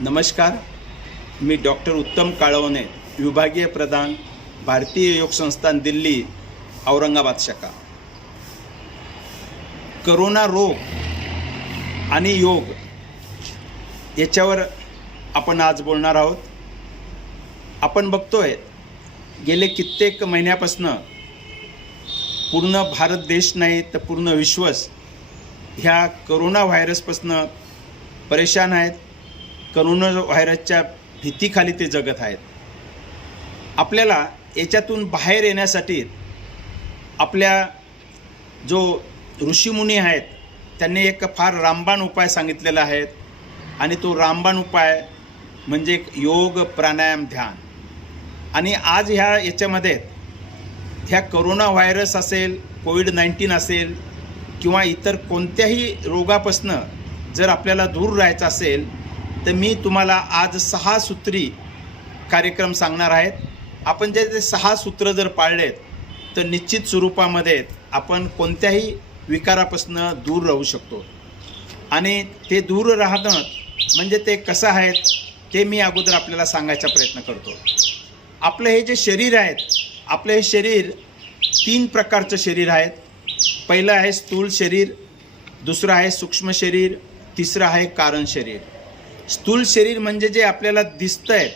नमस्कार, मी डॉक्टर उत्तम काळवणे, विभागीय प्रधान, भारतीय योग संस्थान दिल्ली, औरंगाबाद शाखा. करोना रोग आणि योग याच्यावर आपण आज बोलणार आहोत. आपण बघतोय गेले कित्येक महिन्यापासून पूर्ण भारत देश नाही तर पूर्ण विश्वच ह्या करोना व्हायरसपासून परेशान आहेत. करोना व्हायरसच्या भीतीखाली ते जगत आहेत. आपल्याला याच्यातून बाहेर येण्यासाठी आपल्या जो ऋषीमुनी आहेत त्यांनी एक फार रामबाण उपाय सांगितलेला आहे आणि तो रामबाण उपाय म्हणजे योग, प्राणायाम, ध्यान. आणि आज याच्यामध्ये ह्या करोना व्हायरस असेल, कोविड-19 असेल किंवा इतर कोणत्याही रोगापासून जर आपल्याला दूर राहायचं असेल तर मी तुम्हाला आज 6 सूत्री कार्यक्रम सांगणार आहेत. आपण जे 6 सूत्र जर पाळलेत तर निश्चित स्वरूपामध्ये आपण कोणत्याही विकारापासून दूर राहू शकतो. आणि ते दूर राहणं म्हणजे ते कसं आहे ते मी अगोदर आपल्याला सांगायचा प्रयत्न करतो. आपलं हे जे शरीर आहेत, आपलं हे शरीर 3 प्रकारचं शरीर आहेत. पहिलं आहे स्थूल शरीर, दुसरं आहे सूक्ष्म शरीर, तिसरं आहे कारण शरीर. स्थूल शरीर म्हणजे जे आपल्याला दिसतं आहे,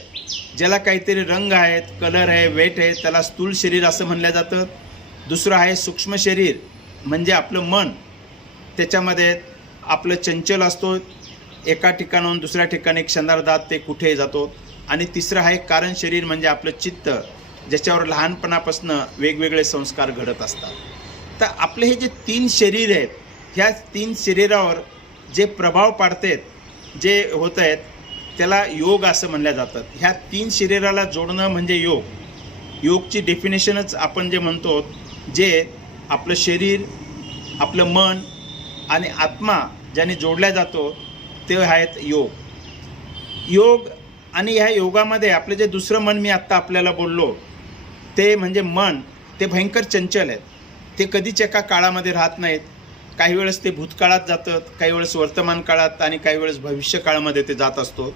ज्याला काहीतरी रंग आहेत, कलर आहे, वेट आहे, त्याला स्थूल शरीर असं म्हणलं जातं. दुसरं आहे सूक्ष्म शरीर म्हणजे आपलं मन, त्याच्यामध्ये आपलं चंचल असतो, एका ठिकाणाहून दुसऱ्या ठिकाणी क्षणार्धात ते कुठेही जातो. आणि तिसरं आहे कारण शरीर म्हणजे आपलं चित्त, ज्याच्यावर लहानपणापासून वेगवेगळे संस्कार घडत असतात. तर आपले हे जे 3 शरीर आहेत, ह्या 3 शरीरावर जे प्रभाव पाडतात, जे होत आहेत, त्याला योग असं म्हणलं जातं. ह्या 3 शरीराला जोडणं म्हणजे योग. योगची डेफिनेशनच आपण जे म्हणतो, जे आपलं शरीर, आपलं मन आणि आत्मा ज्याने जोडल्या जातो ते आहेत योग. योग आणि ह्या योगामध्ये आपलं जे दुसरं मन मी आत्ता आपल्याला बोललो ते म्हणजे मन, ते भयंकर चंचल आहेत. ते कधीच एका काळामध्ये राहत नाहीत. काही वेळेस ते भूतकाळात जातात, काही वेळेस वर्तमान काळात आणि काही वेळेस भविष्य काळामध्ये ते जात असतो.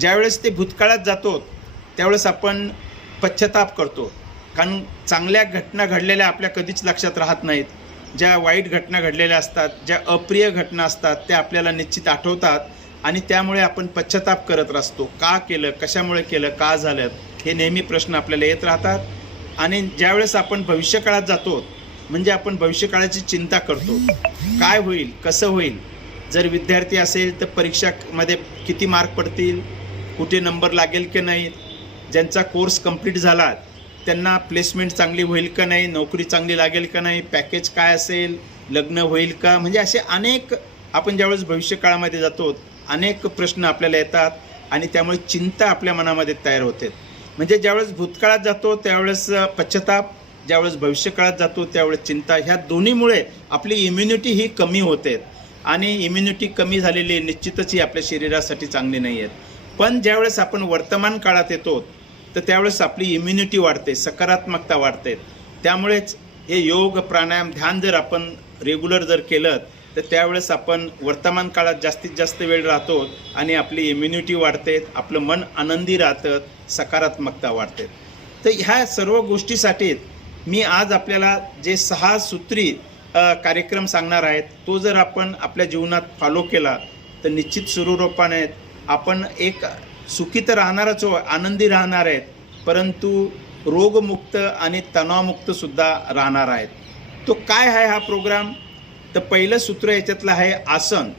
ज्यावेळेस ते भूतकाळात जातो त्यावेळेस आपण पश्चाताप करतो, कारण चांगल्या घटना घडलेल्या आपल्या कधीच लक्षात राहत नाहीत. ज्या वाईट घटना घडलेल्या असतात, ज्या अप्रिय घटना असतात त्या आपल्याला निश्चित आठवतात आणि त्यामुळे आपण पश्चाताप करत असतो. का केलं, कशामुळे केलं, का झालं, हे नेहमी प्रश्न आपल्याला येत राहतात. आणि ज्यावेळेस आपण भविष्यकाळात जातो म्हणजे आपण भविष्यकाळाची चिंता करतो, काय होईल, कसं होईल. जर विद्यार्थी असेल तर परीक्षामध्ये किती मार्क पडतील, कुठे नंबर लागेल की नाही, ज्यांचा कोर्स कंप्लीट झाला त्यांना प्लेसमेंट चांगली होईल का नाही, नोकरी चांगली लागेल का नाही, पॅकेज काय असेल, लग्न होईल का, म्हणजे असे अनेक आपण ज्यावेळेस भविष्यकाळामध्ये जातो अनेक प्रश्न आपल्याला येतात आणि त्यामुळे चिंता आपल्या मनामध्ये तयार होते. म्हणजे ज्यावेळेस भूतकाळात जातो त्यावेळेस पश्चाताप, ज्यावेळेस भविष्यकाळात जातो त्यावेळेस चिंता. ह्या दोन्हीमुळे आपली इम्युनिटी ही कमी होते आणि इम्युनिटी कमी झालेली निश्चितच ही आपल्या शरीरासाठी चांगली नाही आहेत. पण ज्यावेळेस आपण वर्तमान काळात येतो तर त्यावेळेस आपली इम्युनिटी वाढते, सकारात्मकता वाढते. त्यामुळेच हे योग, प्राणायाम, ध्यान जर आपण रेग्युलर जर केलं तर त्यावेळेस आपण वर्तमान काळात जास्तीत जास्त वेळ राहतो आणि आपली इम्युनिटी वाढते, आपलं मन आनंदी राहतं, सकारात्मकता वाढते. तर ह्या सर्व गोष्टीसाठी मी आज आपल्याला जे 6 सूत्री कार्यक्रम सांगणार आहेत, तो जर आपण आपल्या जीवनात फॉलो केला तर निश्चित स्वरूपाने आपण एक सुखी तर राहणारच, आनंदी राहणार आहेत, परंतु रोगमुक्त आणि तणावमुक्तसुद्धा राहणार आहेत. तो काय आहे हा प्रोग्राम? तर पहिलं सूत्र याच्यातलं आहे आसन,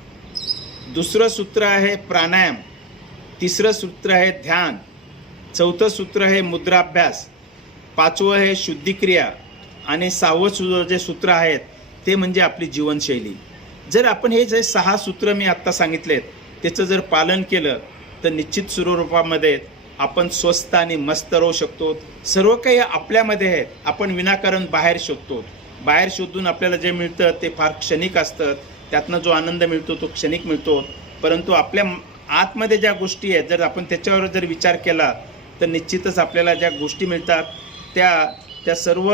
दुसरं सूत्र आहे प्राणायाम, तिसरं सूत्र आहे ध्यान, चौथं सूत्र आहे मुद्राभ्यास, 5वं आहे शुद्धिक्रिया आणि 6वं जे सूत्र आहेत ते म्हणजे आपली जीवनशैली. जर आपण हे जे 6 सूत्र मी आत्ता सांगितलेत त्याचं जर पालन केलं तर निश्चित स्वरूपामध्ये आपण स्वस्थ आणि मस्त राहू शकतो. सर्व काही आपल्यामध्ये आहे. आपण विनाकारण बाहेर शोधतो. बाहेर शोधून आपल्याला जे मिळतं ते फार क्षणिक असतं, त्यातनं जो आनंद मिळतो तो क्षणिक मिळतो. परंतु आपल्या आतमध्ये ज्या गोष्टी आहेत जर आपण त्याच्यावर जर विचार केला तर निश्चितच आपल्याला ज्या गोष्टी मिळतात त्या सर्व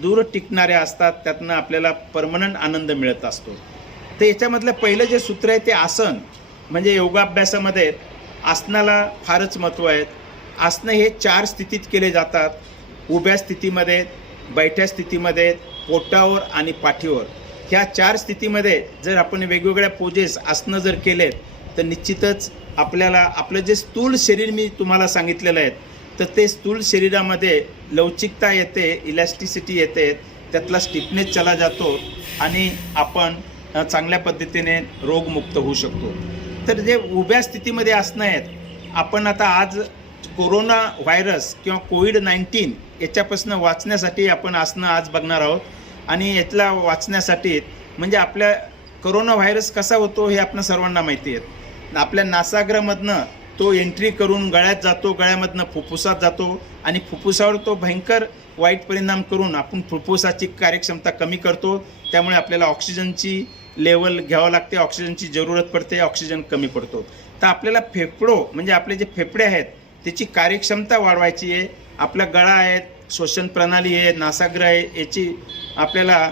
दूर टिकणाऱ्या असतात, त्यातनं आपल्याला परमनंट आनंद मिळत असतो. तर याच्यामधलं पहिलं जे सूत्र आहे ते आसन, म्हणजे योगाभ्यासामध्ये आसनाला फारच महत्त्व आहे. आसनं हे 4 स्थितीत केले जातात. उभ्या स्थितीमध्ये, बैठ्या स्थितीमध्ये, पोटावर आणि पाठीवर. ह्या 4 स्थितीमध्ये जर आपण वेगवेगळ्या पोजेस आसनं जर केलेत तर निश्चितच आपल्याला आपलं जे स्थूल शरीर मी तुम्हाला सांगितलेलं आहे तर ते स्थूल शरीरामध्ये लवचिकता येते, इलॅस्टिसिटी येते, त्यातला स्टिफनेस चला जातो आणि आपण चांगल्या पद्धतीने रोगमुक्त होऊ शकतो. तर जे उभ्या स्थितीमध्ये आसनं आहेत, आपण आता आज कोरोना व्हायरस किंवा कोविड-19 याच्यापासून वाचण्यासाठी आपण आसनं आज बघणार आहोत. आणि यातला वाचण्यासाठी म्हणजे आपल्या कोरोना व्हायरस कसा होतो हे आपण सर्वांना माहिती आहे. आपल्या नासाग्रामधनं तो एंट्री करून गळ्यात जातो, गळ्यामधनं फुफ्फुसात जातो आणि फुफ्फुसावर तो भयंकर वाईट परिणाम करून आपण फुफ्फुसाची कार्यक्षमता कमी करतो. त्यामुळे आपल्याला ऑक्सिजनची लेवल घ्यावं लागते, ऑक्सिजनची जरूरत पडते, ऑक्सिजन कमी पडतो. तर आपल्याला फेफडो म्हणजे आपले जे फेफडे आहेत त्याची कार्यक्षमता वाढवायची आहे. आपला गळा आहे, श्वसन प्रणाली आहे, नासाग्र आहे, याची आपल्याला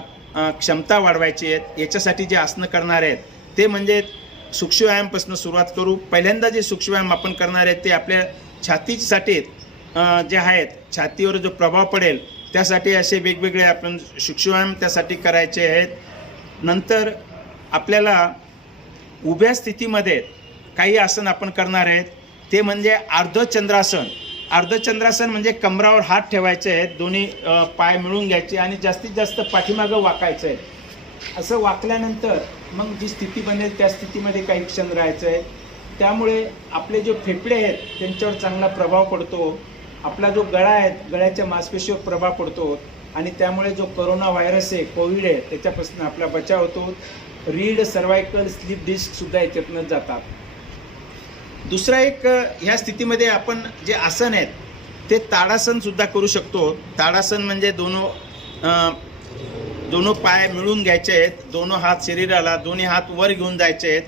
क्षमता वाढवायची आहे. याच्यासाठी जे आसनं करणार आहेत ते म्हणजे सूक्ष्मव्यायामापासून सुरुवात करू. पहिल्यांदा जे सूक्ष्मव्यायाम आपण करणार आहेत ते आपल्या छातीसाठी जे आहेत, छातीवर जो प्रभाव पडेल त्यासाठी असे वेगवेगळे आपण सूक्ष्मव्यायाम त्यासाठी करायचे आहेत. नंतर आपल्याला उभ्या स्थितीमध्ये काही आसन आपण करणार आहेत ते म्हणजे अर्धचंद्रासन. अर्धचंद्रासन म्हणजे कमरावर हात ठेवायचे आहेत, दोन्ही पाय मिळून घ्यायचे आणि जास्तीत जास्त पाठीमागं वाकायचं आहे. असं वाकल्यानंतर मग जी स्थिती बनेल त्या स्थितीमध्ये काही क्षण राहायचं आहे. त्यामुळे आपले जे फेफडे आहेत त्यांच्यावर चांगला प्रभाव पडतो. आपला जो गळा आहे, गळ्याच्या मांसपेशीवर प्रभाव पडतो आणि त्यामुळे जो कोरोना व्हायरस आहे, कोविड आहे, त्याच्यापासून आपला बचाव होतो. रीड, सर्वायकल, स्लीप डिस्कसुद्धा याच्यातनं जातात. दुसरा एक ह्या स्थितीमध्ये आपण जे आसन आहेत ते ताडासनसुद्धा करू शकतो. ताडासन म्हणजे दोनों पाय मिळून घ्यायचे आहेत, दोनों हात शरीराला, दोन्ही हात वर घेऊन जायचे आहेत,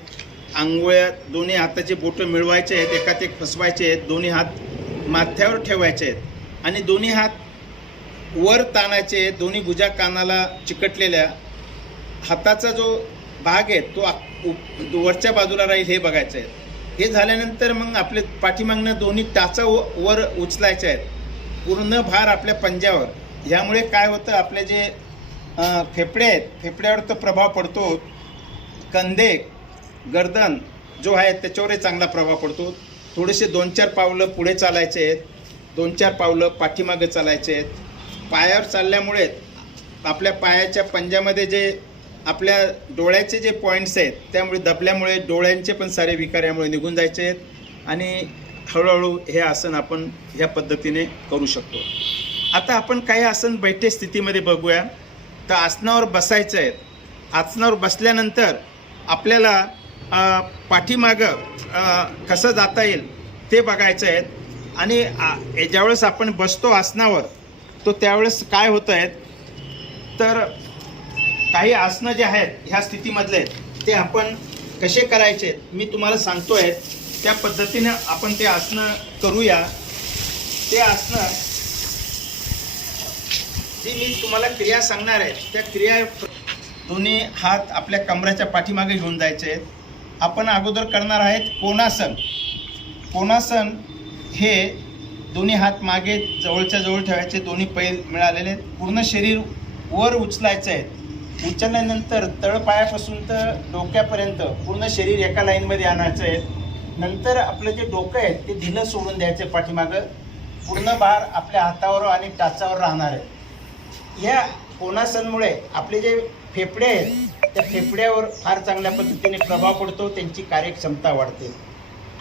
अंगुळ्या दोन्ही हाताचे बोटं मिळवायचे आहेत, एकात एक फसवायचे आहेत, दोन्ही हात माथ्यावर ठेवायचे आहेत आणि दोन्ही हात वर ताणायचे आहेत. दोन्ही भुजा कानाला चिकटलेल्या. हाताचा जो भाग आहे तो वरच्या बाजूला राहील हे बघायचं आहे. हे झाल्यानंतर मग आपले पाठीमागनं दोन्ही टाचा वर उचलायचे आहेत, पूर्ण भार आपल्या पंजावर. ह्यामुळे काय होतं, आपले जे फेफडे आहेत फेफड्यावर तर प्रभाव पडतो, कंधे, गर्दन जो आहे त्याच्यावरही चांगला प्रभाव पडतो. थोडेसे 2-4 पावलं पुढे चालायचे आहेत, 2-4 पावलं पाठीमागे चालायचे आहेत. पायावर चालल्यामुळे आपल्या पायाच्या पंजामध्ये जे आपल्या डोळ्याचे जे पॉईंट्स आहेत त्यामुळे दबल्यामुळे डोळ्यांचे पण सारे विकार यामुळे निघून जायचे आहेत आणि हळूहळू हे आसन आपण ह्या पद्धतीने करू शकतो. आता आपण काही आसन बैठे स्थितीमध्ये बघूया. तर आसनावर बसायचं आहे. आसनावर बसल्यानंतर आपल्याला पाठीमागं कसं जाता येईल ते बघायचं आहे. आणि ज्यावेळेस आपण बसतो आसनावर तो त्यावेळेस काय होतं आहे तर काही आसनं जे आहेत ह्या स्थितीमधले ते आपण कसे करायचे मी तुम्हाला सांगतो आहे. त्या पद्धतीने आपण ते आसनं करूया. ते आसनं जी मी तुम्हाला क्रिया सांगणार आहे त्या क्रिया दोन्ही हात आपल्या कमरेच्या पाठीमागे घेऊन जायचे आहेत. आपण अगोदर करणार आहेत कोणासन. कोणासन हे दोन्ही हात मागे जवळच्या जवळ ठेवायचे, दोन्ही पैल मिळालेले, पूर्ण शरीर वर उचलायचं आहे. उचलल्यानंतर तळपायापासून तर डोक्यापर्यंत पूर्ण शरीर एका लाईनमध्ये आणायचं आहे. नंतर आपलं जे डोकं आहे ते ढिलं सोडून द्यायचं पाठीमागं. पूर्ण भार आपल्या हातावर आणि टाचावर राहणार आहे. या कोणासनमुळे आपले जे फेफडे आहेत त्या फेफड्यावर फार चांगल्या पद्धतीने प्रभाव पडतो, त्यांची कार्यक्षमता वाढते.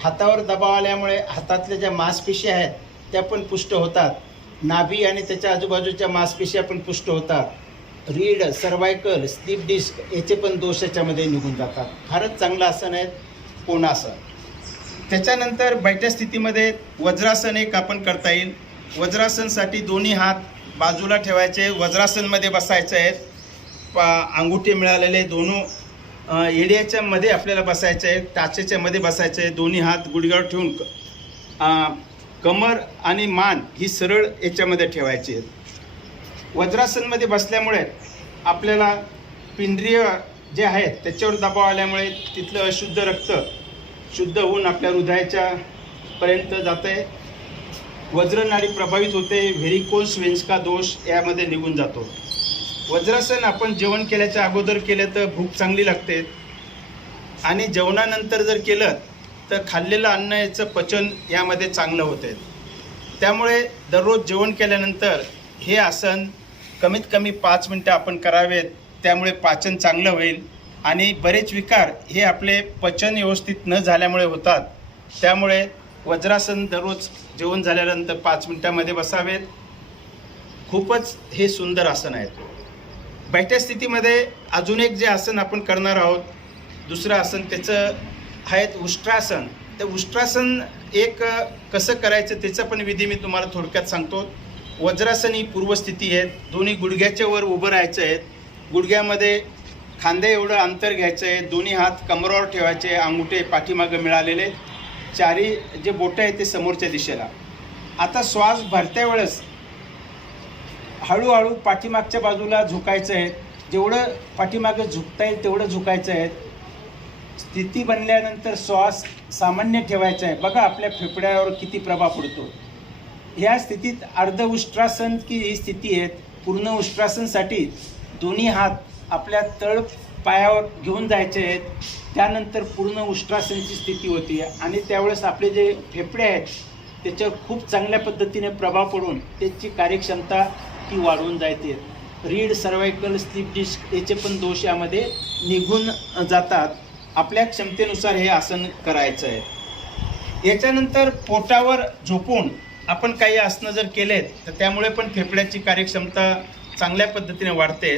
हातावर दबाव आल्यामुळे हातातल्या ज्या मांसपेशी आहेत त्या पण पुष्ट होतात. नाभी आणि त्याच्या आजूबाजूच्या मांसपेशी पण पुष्ट होतात. रीड, सर्वायकल, स्लीप डिस्क याचे पण दोष याच्यामध्ये निघून जातात. फारच चांगलं आसन आहे कोणासन. त्याच्यानंतर बैठ्या स्थितीमध्ये वज्रासन एक आपण करता येईल. वज्रासनसाठी दोन्ही हात बाजूला ठेवायचे, वज्रासनमध्ये बसायचे आहेत. अंगुठे मिळालेले दोनों येड्याच्या मध्ये आपल्याला बसायचे आहे, टाचेच्या मध्ये बसायचे आहे. दोन्ही हात गुडघ्यावर ठेवून कमर आणि मान ही सरळ याच्यामध्ये ठेवायची आहेत. वज्रासनमध्ये बसल्यामुळे आपल्याला पिंडीय जे आहेत त्याच्यावर दबाव आल्यामुळे तिथलं अशुद्ध रक्त शुद्ध होऊन आपल्या हृदयाच्या पर्यंत जाते. वज्रनाडी प्रभावित होते. व्हेरिकोस वेन्स का दोष यामध्ये निघून जातो. वज्रासन आपण जेवण केल्याच्या अगोदर केलं तर भूक चांगली लागते आणि जेवणानंतर जर केलं तर खाल्लेलं अन्न याचं पचन यामध्ये चांगलं होते. त्यामुळे दररोज जेवण केल्यानंतर हे आसन कमीत कमी 5 मिनटं आपण करावेत. त्यामुळे पाचन चांगलं होईल आणि बरेच विकार हे आपले पचन व्यवस्थित न झाल्यामुळे होतात. त्यामुळे वज्रासन दररोज जेवण झाल्यानंतर 5 मिनटामध्ये बसावेत. खूपच हे सुंदर आसन आहे. बैठ्या स्थितीमध्ये अजून एक जे आसन आपण करणार आहोत, दुसरं आसन त्याचं आहे उष्ट्रासन. ते उष्ट्रासन एक कसं करायचं त्याचं पण विधी मी तुम्हाला थोडक्यात सांगतो. वज्रासन ही पूर्वस्थिती आहे. दोन्ही गुडघ्याच्या वर उभं राहायचं आहे. गुडघ्यामध्ये खांदे एवढं अंतर घ्यायचं आहे. दोन्ही हात कमरावर ठेवायचे. अंगुठे पाठीमागं मिळालेले. चारी जे बोटं आहेत ते समोरच्या दिशेला. आता श्वास भरत्या वेळेस हळूहळू पाठीमागच्या बाजूला झुकायचं आहे. जेवढं पाठीमागं झुकता येईल तेवढं झुकायचं आहे. स्थिती बनल्यानंतर श्वास सामान्य ठेवायचा आहे. बघा आपल्या फेफड्यावर किती प्रभाव पडतो. ह्या स्थितीत अर्ध उष्ट्रासन की ही स्थिती आहे. पूर्ण उष्ट्रासनसाठी दोन्ही हात आपल्या तळ पायावर घेऊन जायचे आहेत. त्यानंतर पूर्ण उष्ट्रासनची स्थिती होती आणि त्यावेळेस आपले जे फेफडे आहेत त्याच्यावर खूप चांगल्या पद्धतीने प्रभाव पडून त्याची कार्यक्षमता ती वाढवून जाते. रीड, सर्वायकल, स्लीप डिस्क याचे पण दोष यामध्ये निघून जातात. आपल्या क्षमतेनुसार हे आसन करायचं आहे. याच्यानंतर पोटावर झोपून आपण काही आसनं जर केलेत तर त्यामुळे पण फेफड्याची कार्यक्षमता चांगल्या पद्धतीने वाढते.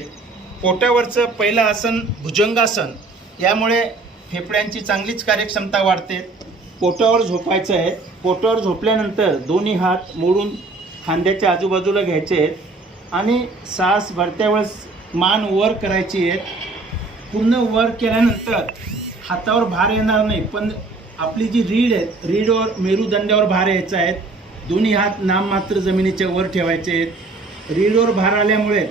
पोटावरचं पहिलं आसन भुजंगासन. यामुळे फेफड्यांची चांगलीच कार्यक्षमता वाढते. पोटावर झोपायचं आहे. पोटावर झोपल्यानंतर दोन्ही हात मोडून खांद्याच्या आजूबाजूला घ्यायचे आहेत आणि श्वास भरत्या वेळेस मान वर करायची आहे. पूर्ण वर केल्यानंतर हातावर भार येणार नाही, पण आपली जी रीड आहे रीडवर मेरुदंडावर भार यायचा आहे. दोन्ही हात नाममात्र जमिनीच्या वर ठेवायचे आहेत. रीडवर भार आल्यामुळे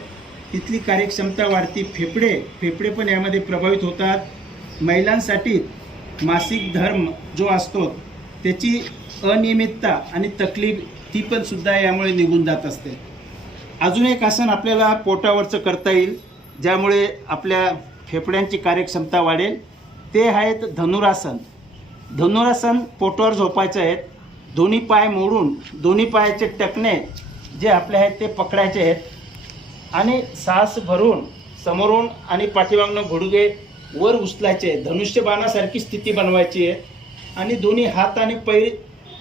तिथली कार्यक्षमता वाढती. फेफडे पण यामध्ये प्रभावित होतात. महिलांसाठी मासिक धर्म जो असतो त्याची अनियमितता आणि तकलीफ ती पण सुद्धा यामुळे निघून जात असते. अजून एक आसन आपल्याला पोटावरचं करता येईल ज्यामुळे आपल्या फेफड्यांची कार्यक्षमता वाढेल. ते आहेत धनुरासन. धनुरासन पोटावर झोपायचं आहेत. दोन्ही पाय मोडून दोन्ही पायाचे टकणे जे आपले आहेत ते पकडायचे आहेत आणि श्वास भरून समोरून आणि पाठीमागून गुडघे वर उचलायचे. धनुष्यबाणासारखी स्थिती बनवायची आहे आणि दोन्ही हात आणि पाय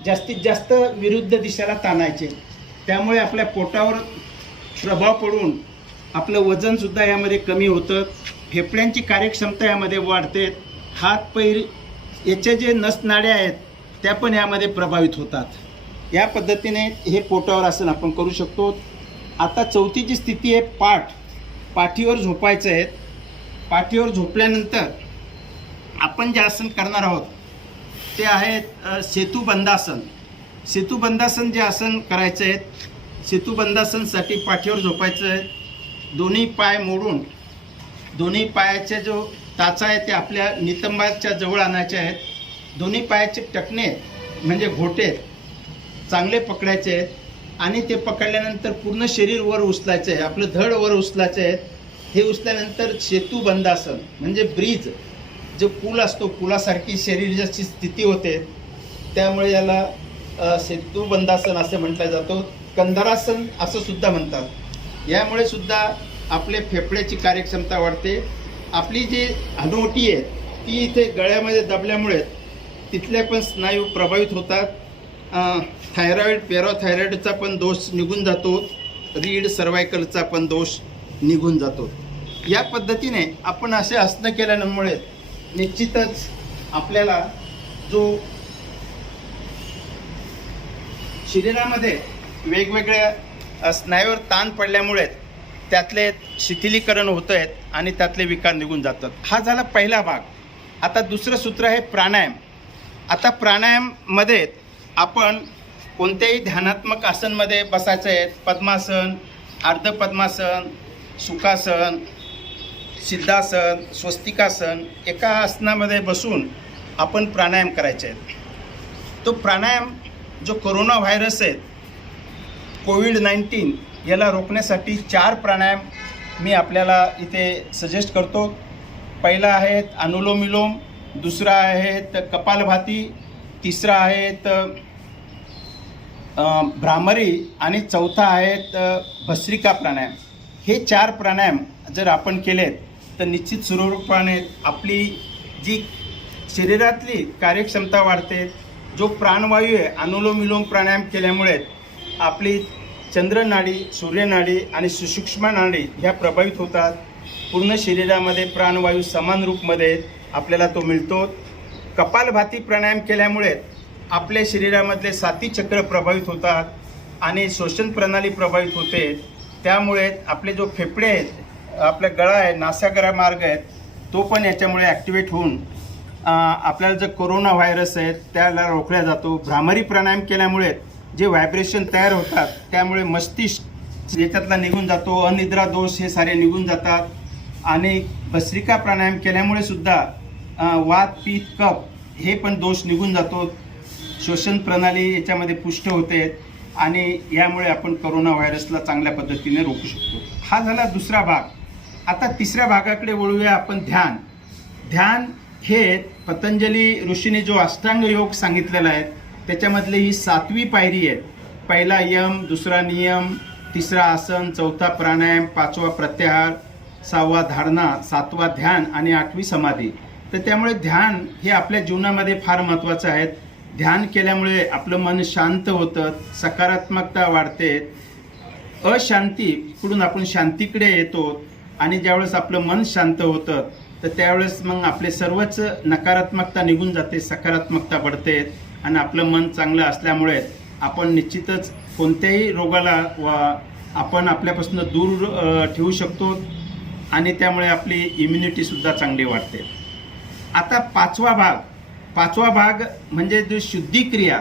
जास्तीत जास्त विरुद्ध दिशेला ताणायचे. त्यामुळे आपल्या पोटावर प्रभाव पडून आपलं वजनसुद्धा यामध्ये कमी होतं. फेफड्यांची कार्यक्षमता यामध्ये वाढते. हात पाय याचे जे नसनाड्या आहेत त्या पण यामध्ये प्रभावित होतात. या पद्धतीने हे पोटावर आसन आपण करू शकतो. आता चौथीची स्थिती आहे पाठीवर झोपायचं आहे. पाठीवर झोपल्यानंतर आपण जे आसन करणार आहोत ते आहेत सेतुबंधासन. सेतुबंधासन जे आसन करायचं आहे, सेतुबंधासनसाठी पाठीवर झोपायचं आहे. दोन्ही पाय मोडून दोन्ही पायाचे जो टाचा आहे ते आपल्या नितंबाच्या जवळ आणायचे आहेत. दोन्ही पायाचे टकणे म्हणजे घोटे चांगले पकडायचे आहेत आणि ते पकडल्यानंतर पूर्ण शरीर वर उचलायचं आहे. आपलं धड वर उचलायचं आहे. हे उचल्यानंतर सेतुबंधासन म्हणजे ब्रिज जो पूल असतो पुलासारखी शरीराची स्थिती होते. त्यामुळे याला सेतुबंधासन असे म्हटलं जातो. कंधरासन असं सुद्धा म्हणतात. यामुळे सुद्धा आपले फेफड्याची कार्यक्षमता वाढते. आपली जी हनुवटी आहे ती इथे गळ्यामध्ये दबल्यामुळे तिथल्या पण स्नायू प्रभावित होतात. थायरॉईड, पॅराथायरॉईडचा पण दोष निघून जातो. रीड, सर्वायकलचा पण दोष निघून जातो. या पद्धतीने आपण असे आसनं केल्यामुळे निश्चितच आपल्याला जो शरीरामध्ये वेगवेगळ्या स्नायूवर ताण पडल्यामुळे त्यातले शिथिलीकरण होतं आहेत आणि त्यातले विकार निघून जातात. हा झाला पहिला भाग. आता दुसरं सूत्र आहे प्राणायाम. आता प्राणायाममध्ये आपण कोणत्याही ध्यानात्मक आसनमध्ये बसायचं आहे. पद्मासन, अर्धपद्मासन, सुखासन, सिद्धासन, स्वस्तिकासन एका आसनामध्ये बसून आपण प्राणायाम करायचे आहेत. तो प्राणायाम जो कोरोना व्हायरस आहे कोविड-19 याला रोखण्यासाठी 4 प्राणायाम मी आपल्याला इथे सजेस्ट करतो. पहिला आहे अनुलोम विलोम, दुसरा आहे कपालभाती, तिसरा आहे भ्रामरी आणि चौथा आहे भस्त्रिका प्राणायाम. हे 4 प्राणायाम जर आपण केलेत तर निश्चित सुरळीतपणे आपली जी शरीरातली कार्यक्षमता वाढते. जो प्राणवायू आहे अनुलोम विलोम प्राणायाम केल्यामुळे आपली चंद्रनाडी, सूर्यनाडी आणि सुसूक्ष्म नाडी ह्या प्रभावित होतात. पूर्ण शरीरामध्ये प्राणवायू समान रूपमध्ये आपल्याला तो मिळतो. कपालभाती प्राणायाम केल्यामुळे आपल्या शरीरामधले 7 चक्र प्रभावित होतात आणि श्वसन प्रणाली प्रभावित होते. त्यामुळे आपले जो फेफडे आहेत, आपला गळा आहे, नासागरा मार्ग आहे, तो पण याच्यामुळे ॲक्टिवेट होऊन आपल्याला जो कोरोना व्हायरस आहे त्याला रोखला जातो. भ्रामरी प्राणायाम केल्यामुळे जे व्हायब्रेशन तयार होतात त्यामुळे मस्तिष्क याच्यातला निघून जातो, अनिद्रा दोष हे सारे निघून जातात. आणि भस्त्रिका प्राणायाम केल्यामुळे सुद्धा वात, पित्त, कफ हे पण दोष निघून जातो. श्वसन प्रणाली याच्यामध्ये पुष्ट होते आणि यामुळे आपण कोरोना व्हायरसला चांगल्या पद्धतीने रोखू शकतो. हा झाला दुसरा भाग. आता तिसऱ्या भागाकडे वळूया आपण. ध्यान हे पतंजली ऋषीने जो अष्टांग योग सांगितलेला आहे त्याच्यामधले ही 7वी पायरी आहे. पहिला यम, दुसरा नियम, तिसरा आसन, चौथा प्राणायाम, 5वा प्रत्याहार, 6वा धारणा, 7वा ध्यान आणि 8वी समाधी. तर त्यामुळे ध्यान हे आपल्या जीवनामध्ये फार महत्त्वाचं आहे. ध्यान केल्यामुळे आपलं मन शांत होतं, सकारात्मकता वाढते, अशांतीकडून आपण शांतीकडे येतो आणि ज्यावेळेस आपलं मन शांत होतं तर त्यावेळेस मग आपले सर्वच नकारात्मकता निघून जाते, सकारात्मकता बढ़ते आणि आपलं मन चांगलं असल्यामुळे आपण निश्चितच कोणत्याही रोगाला आपण आपल्यापासून दूर ठेवू शकतो आणि त्यामुळे आपली इम्युनिटीसुद्धा चांगली वाढते. आता पाचवा भाग म्हणजे जो शुद्धिक्रिया.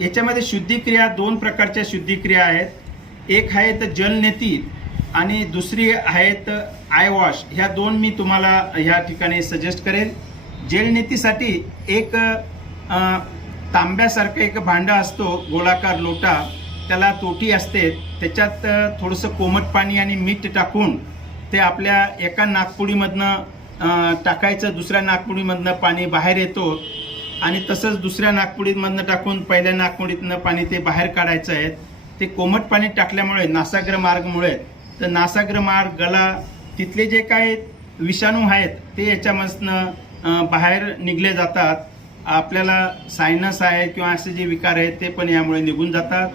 याच्यामध्ये शुद्धिक्रिया 2 प्रकारच्या शुद्धिक्रिया आहेत. एक आहे तर जलनेती आणि दुसरी आहेत आय वॉश. ह्या 2 मी तुम्हाला ह्या ठिकाणी सजेस्ट करेन. जलनेतीसाठी एक तांब्यासारखं एक भांडं असतो, गोलाकार लोटा, त्याला तोटी असते, त्याच्यात थोडंसं कोमट पाणी आणि मीठ टाकून ते आपल्या एका नाकपुडीमधनं टाकायचं, दुसऱ्या नाकपुडीमधनं पाणी बाहेर येतो आणि तसंच दुसऱ्या नाकपुडीमधनं टाकून पहिल्या नाकपुडीतनं पाणी ते बाहेर काढायचं आहे. ते कोमट पाणी टाकल्यामुळे नासाग्र मार्गमुळे तर नासाग्र मार्ग, गला, तिथले जे काय विषाणू आहेत ते याच्यामधनं बाहेर निघले जातात. आपल्याला सायनस आहे किंवा असे जे विकार आहेत ते पण यामुळे निघून जातात.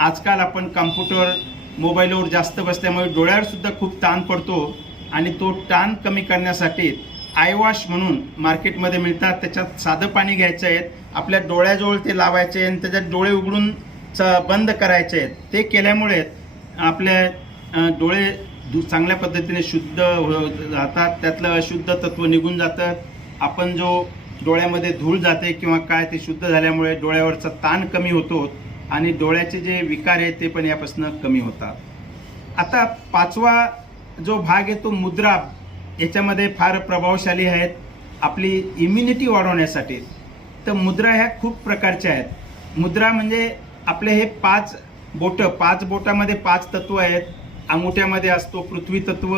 आजकाल आपण कॉम्प्युटर, मोबाईलवर जास्त बसल्यामुळे डोळ्यावर सुद्धा खूप ताण पडतो आणि तो ताण कमी करण्यासाठी आय वॉश म्हणून मार्केटमध्ये मिळतात. त्याच्यात साधं पाणी घ्यायचं आहे, आपल्या डोळ्याजवळ ते लावायचे आणि त्याच्यात डोळे उघडून बंद करायचे आहेत. ते केल्यामुळे आपले डोळे चांगल्या पद्धतीने शुद्ध राहतात, त्यातलं अशुद्ध तत्व निघून जातात. आपण जो डोळ्यामध्ये धूळ जाते किंवा काय ते शुद्ध झाल्यामुळे डोळ्यावरचा ताण कमी होतो आणि डोळ्याचे जे विकार आहेत ते पण यापासून कमी होतात. आता 5वा जो भाग आहे तो मुद्रा. याच्यामध्ये फार प्रभावशाली आहेत आपली इम्युनिटी वाढवण्यासाठी. तर मुद्रा ह्या खूप प्रकारच्या आहेत. मुद्रा म्हणजे आपले हे 5 बोटामध्ये 5 तत्व आहेत. अंगुठ्यामध्ये असतो पृथ्वी तत्व,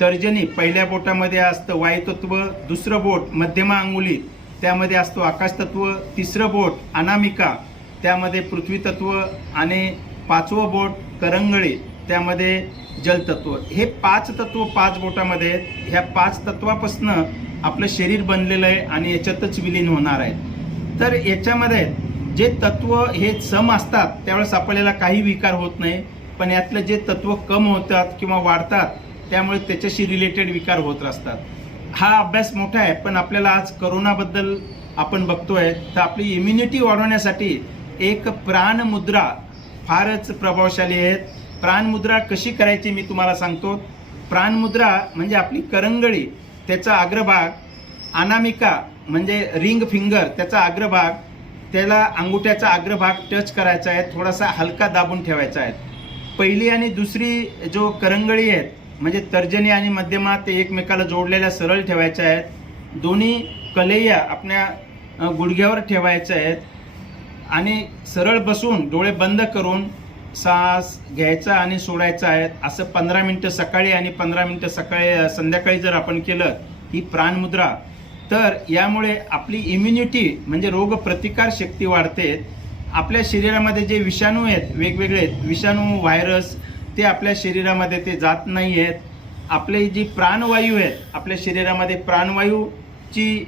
तर्जनी पहिल्या बोटामध्ये असतं वायू तत्व, दुसरं बोट मध्यमा अंगुली त्यामध्ये असतो आकाश तत्व, तिसरं बोट अनामिका त्यामध्ये पृथ्वी तत्व आणि 5वं बोट करंगळी त्यामध्ये जलतत्व. हे 5 तत्व 5 बोटामध्ये आहेत. ह्या 5 तत्वापासून आपलं शरीर बनलेलं आहे आणि याच्यातच विलीन होणार आहे. तर याच्यामध्ये जे तत्व हे सम असतात त्यावेळेस आपल्याला काही विकार होत नाही, पण यातलं जे तत्व कम होतात किंवा वाढतात त्यामुळे त्याच्याशी रिलेटेड विकार होत असतात. हा अभ्यास मोठा आहे, पण आपल्याला आज करोनाबद्दल आपण बघतोय तर आपली इम्युनिटी वाढवण्यासाठी एक प्राणमुद्रा फारच प्रभावशाली आहेत. प्राणमुद्रा कशी करायची मी तुम्हाला सांगतो. प्राणमुद्रा म्हणजे आपली करंगळी त्याचा अग्रभाग, अनामिका म्हणजे रिंग फिंगर त्याचा अग्रभाग, त्याला अंगुठ्याचा अग्रभाग टच करायचा आहे, थोडासा हलका दाबून ठेवायचा आहे. पहिली आणि दुसरी जो करंगळी आहेत म्हणजे तर्जनी आणि मध्यमा ते एकमेकाला जोडलेल्या सरळ ठेवायच्या आहेत. दोन्ही कलेया आपल्या गुडघ्यावर ठेवायचे आहेत आणि सरळ बसून डोळे बंद करून श्वास घ्यायचा आणि सोडायचा आहे. असं 15 मिनटं सकाळी आणि 15 मिनटं संध्याकाळी जर आपण केलं ही प्राणमुद्रा, तर यामुळे आपली इम्युनिटी म्हणजे रोगप्रतिकार शक्ती वाढते. आपल्या शरीरामध्ये जे विषाणू आहेत, वेगवेगळे विषाणू, व्हायरस, ते आपल्या शरीरामध्ये ते जात नाही आहेत. आपले जी प्राणवायू आहेत, आपल्या शरीरामध्ये प्राणवायूची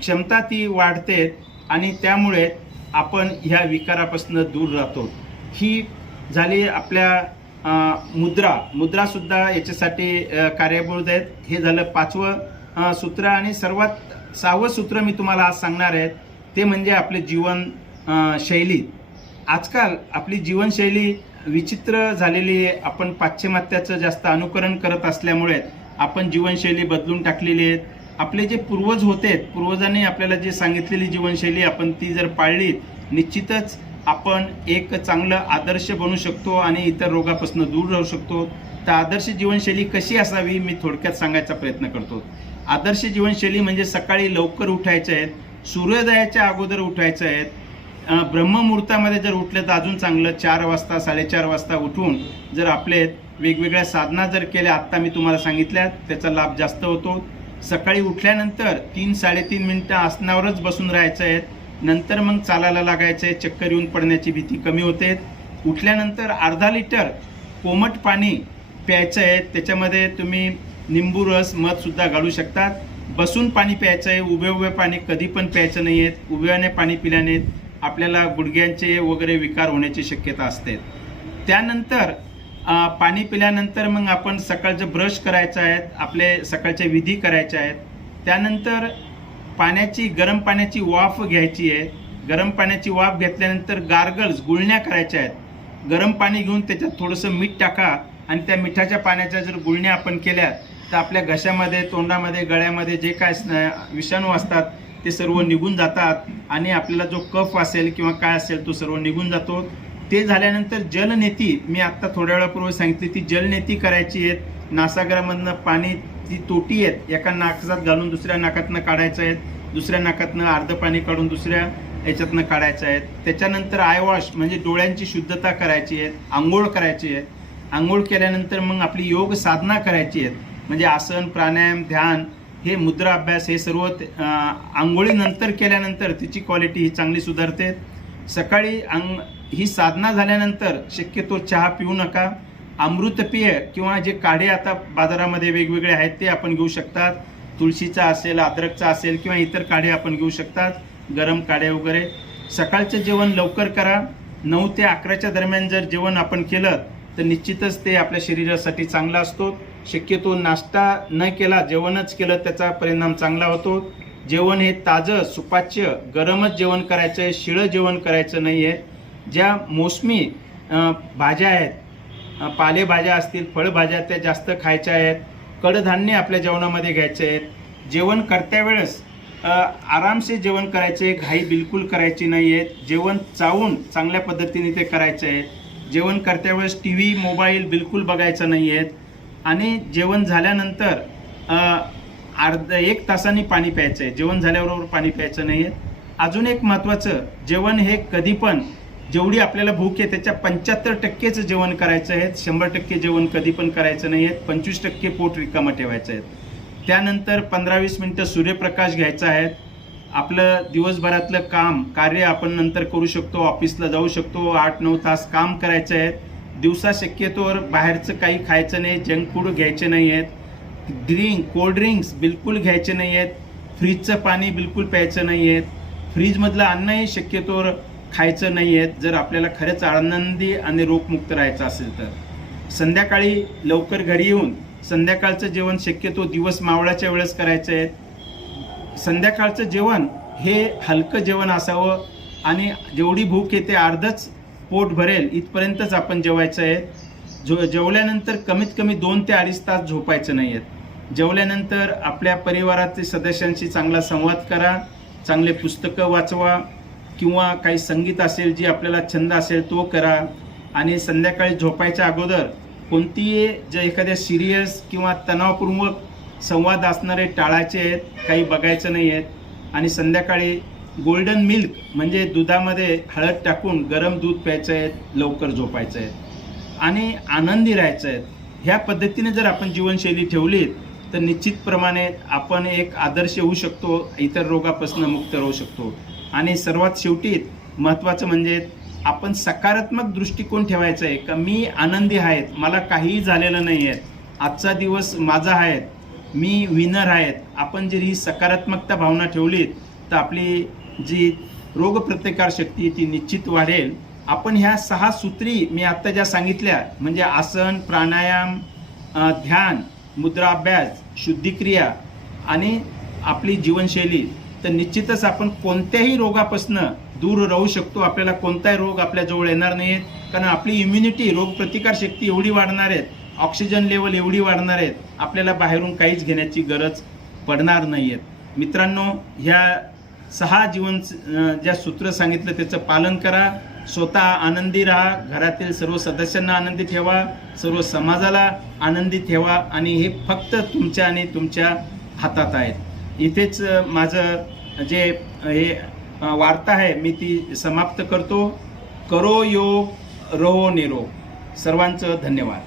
क्षमता ती वाढते आणि त्यामुळे आपण ह्या विकारापासून दूर राहतो. ही झाली आपल्या मुद्रा सुद्धा याच्यासाठी कार्यभूत आहेत. हे झालं 5वं सूत्र. आणि सर्वात 6वं सूत्र मी तुम्हाला आज सांगणार आहे, ते म्हणजे आपले जीवन शैली. आजकाल आपली जीवनशैली विचित्र झालेली आहे. आपण पाश्चिमात्याचं जास्त अनुकरण करत असल्यामुळे आपण जीवनशैली बदलून टाकलेली आहे. आपले जे पूर्वज होते, पूर्वजांनी आपल्याला जे सांगितलेली जीवनशैली आपण ती जर पाळली, निश्चितच आपण एक चांगलं आदर्श बनू शकतो आणि इतर रोगापासून दूर राहू शकतो. तर आदर्श जीवनशैली कशी असावी मी थोडक्यात सांगायचा प्रयत्न करतो. आदर्श जीवनशैली म्हणजे सकाळी लवकर उठायचे आहेत, सूर्योदयाच्या अगोदर उठायचे आहेत. ब्रह्ममुहूर्तामध्ये जर उठलं तर अजून चांगलं. 4 वाजता 4:30 वाजता उठून जर आपले वेगवेगळ्या साधना जर केल्या, आत्ता मी तुम्हाला सांगितल्या, त्याचा लाभ जास्त होतो. सकाळी उठल्यानंतर 3-3.5 मिनिटं आसनावरच बसून राहायचं आहे. नंतर मग चालायला लागायचं आहे. चक्कर येऊन पडण्याची भीती कमी होते. उठल्यानंतर अर्धा लिटर कोमट पाणी प्यायचं आहे. त्याच्यामध्ये तुम्ही निंबू रस, मधसुद्धा घालू शकतात. बसून पाणी प्यायचं आहे. उभे पाणी कधी पण प्यायचं नाही आहे. उभ्याने पाणी पिल्याने आपल्याला गुडघ्यांचे वगैरे विकार होण्याची शक्यता असते. त्यानंतर पाणी पिल्यानंतर मग आपण सकाळचं ब्रश करायचं आहे, आपले सकाळचे विधी करायचे आहेत. त्यानंतर गरम पाण्याची वाफ घ्यायची आहे. गरम पाण्याची वाफ घेतल्यानंतर गार्गल्स, गुळण्या करायच्या आहेत. गरम पाणी घेऊन त्याच्यात थोडंसं मीठ टाका आणि त्या मिठाच्या पाण्याच्या जर गुळण्या आपण केल्या तर आपल्या घशामध्ये, तोंडामध्ये, गळ्यामध्ये जे काय विषाणू असतात ते सर्व निघून जातात आणि आपल्याला जो कफ असेल किंवा काय असेल तो सर्व निघून जातो. ते झाल्यानंतर जलनेती, मी आत्ता थोड्या वेळापूर्वी सांगितली, ती जलनेती करायची आहे. नासागरामधनं पाणी, ती तोटी आहेत, एका नाकात घालून दुसऱ्या नाकातनं काढायचं आहे. दुसऱ्या नाकातनं अर्ध पाणी काढून दुसऱ्या याच्यातनं काढायचं आहे. त्याच्यानंतर आय वॉश म्हणजे डोळ्यांची शुद्धता करायची आहे. आंघोळ करायची आहे. आंघोळ केल्यानंतर मग आपली योग साधना करायची आहे. म्हणजे आसन, प्राणायाम, ध्यान, हे मुद्रा अभ्यास, हे सर्व आंघोळीनंतर केल्यानंतर तिची क्वालिटी ही चांगली सुधारते. सकाळी ही साधना झाल्यानंतर शक्यतो चहा पिऊ नका. अमृतपेय किंवा जे काढे आता बाजारामध्ये वेगवेगळे आहेत ते आपण घेऊ शकतात. तुळशीचा असेल, अद्रकचा असेल किंवा इतर काढे आपण घेऊ शकतात, गरम काढे वगैरे. सकाळचं जेवण लवकर करा. 9 ते 11च्या दरम्यान जर जेवण आपण केलं तर निश्चितच ते आपल्या शरीरासाठी चांगला असतो. शक्यतो नाश्ता न केला, जेवणच केलं, त्याचा परिणाम चांगला होतो. जेवण हे ताजं, सुपाच्य, गरमच जेवण करायचं आहे, शिळं जेवण करायचं नाही आहे. ज्या मोसमी भाज्या आहेत, पालेभाज्या असतील, फळभाज्या, त्या जास्त खायच्या आहेत. कडधान्य आपल्या जेवणामध्ये घ्यायचे आहेत. जेवण करत्या वेळेस आरामसे जेवण करायचे, घाई बिलकुल करायची नाही आहे. जेवण चावून चांगल्या पद्धतीने ते करायचं आहे. जेवण करत्या वेळेस TV, मोबाईल बिलकुल बघायचा नाही आहेत. आणि जेवण झाल्यानंतर 1 तासाने पाणी प्यायचं आहे. जेवण झाल्याबरोबर पाणी प्यायचं नाही आहे. अजून एक महत्त्वाचं, जेवण हे कधी पण जेवढी आपल्याला भूक आहे त्याच्या 75%च जेवण करायचं आहे. 100% जेवण कधी पण करायचं नाही आहे. 25% पोट रिकामं ठेवायचं आहे. त्यानंतर 15-20 मिनटं सूर्यप्रकाश घ्यायचा आहे. आपलं दिवसभरातलं कार्य आपण नंतर करू शकतो. ऑफिसला जाऊ शकतो. 8-9 तास काम करायचं आहे. दिवसा शक्यतोवर बाहेरचं काही खायचं नाही. जंक फूड घ्यायचे नाही आहेत. कोल्ड ड्रिंक्स बिलकुल घ्यायचे नाही आहेत. फ्रीजचं पाणी बिलकुल प्यायचं नाही आहे. फ्रीजमधलं अन्नही शक्यतोवर खायचं नाही आहेत, जर आपल्याला खरंच आनंदी आणि रोगमुक्त राहायचं असेल तर. संध्याकाळी लवकर घरी येऊन संध्याकाळचं जेवण शक्यतो दिवस मावळाच्या वेळेस करायचं आहे. संध्याकाळचं जेवण हे हलकं जेवण असावं आणि जेवढी भूक येते अर्धच पोट भरेल इथपर्यंतच आपण जेवायचं आहे. जेवल्यानंतर कमीत कमी 2 ते 2.5 तास झोपायचं नाही आहेत. जेवल्यानंतर आपल्या परिवारातील सदस्यांशी चांगला संवाद करा. चांगले पुस्तकं वाचवा किंवा काही संगीत असेल, जी आपल्याला छंद असेल तो करा. आणि संध्याकाळी झोपायच्या अगोदर कोणतीही जे एखाद्या सिरियस किंवा तणावपूर्वक संवाद असणारे टाळायचे आहेत, काही बघायचं नाही आहेत. आणि संध्याकाळी गोल्डन मिल्क म्हणजे दुधामध्ये हळद टाकून गरम दूध प्यायचं आहे, लवकर झोपायचं आहे आणि आनंदी राहायचं आहे. ह्या पद्धतीने जर आपण जीवनशैली ठेवली तर निश्चितप्रमाणे आपण एक आदर्श होऊ शकतो, इतर रोगापासून मुक्त राहू शकतो. आणि सर्वात शेवटी महत्त्वाचं म्हणजे आपण सकारात्मक दृष्टिकोन ठेवायचा आहे का मी आनंदी आहे, मला काहीही झालेलं नाही आहे, आजचा दिवस माझा आहे, मी विनर आहेत. आपण जर ही सकारात्मकता भावना ठेवली तर आपली जी रोगप्रतिकार शक्ती ती निश्चित वाढेल. आपण ह्या 6 सूत्री मी आत्ता ज्या सांगितल्या म्हणजे आसन, प्राणायाम, ध्यान, मुद्राभ्यास, शुद्धिक्रिया आणि आपली जीवनशैली, तर निश्चितच आपण कोणत्याही रोगापासून दूर राहू शकतो. आपल्याला कोणताही रोग आपल्याजवळ येणार नाही आहेत, कारण आपली इम्युनिटी, रोगप्रतिकार शक्ती एवढी वाढणार आहेत, ऑक्सिजन लेवल एवढी वाढणार आहेत, आपल्याला बाहेरून काहीच घेण्याची गरज पडणार नाही आहेत. मित्रांनो, ह्या 6 ज्या सूत्र सांगितलं त्याचं पालन करा. स्वतः आनंदी राहा, घरातील सर्व सदस्यांना आनंदी ठेवा, सर्व समाजाला आनंदी ठेवा आणि हे फक्त तुमच्या आणि तुमच्या हातात आहेत. इथेच माझं जे हे वार्ता आहे मी ती समाप्त करतो. करो योग, रहो निरोग. सर्वांचं धन्यवाद.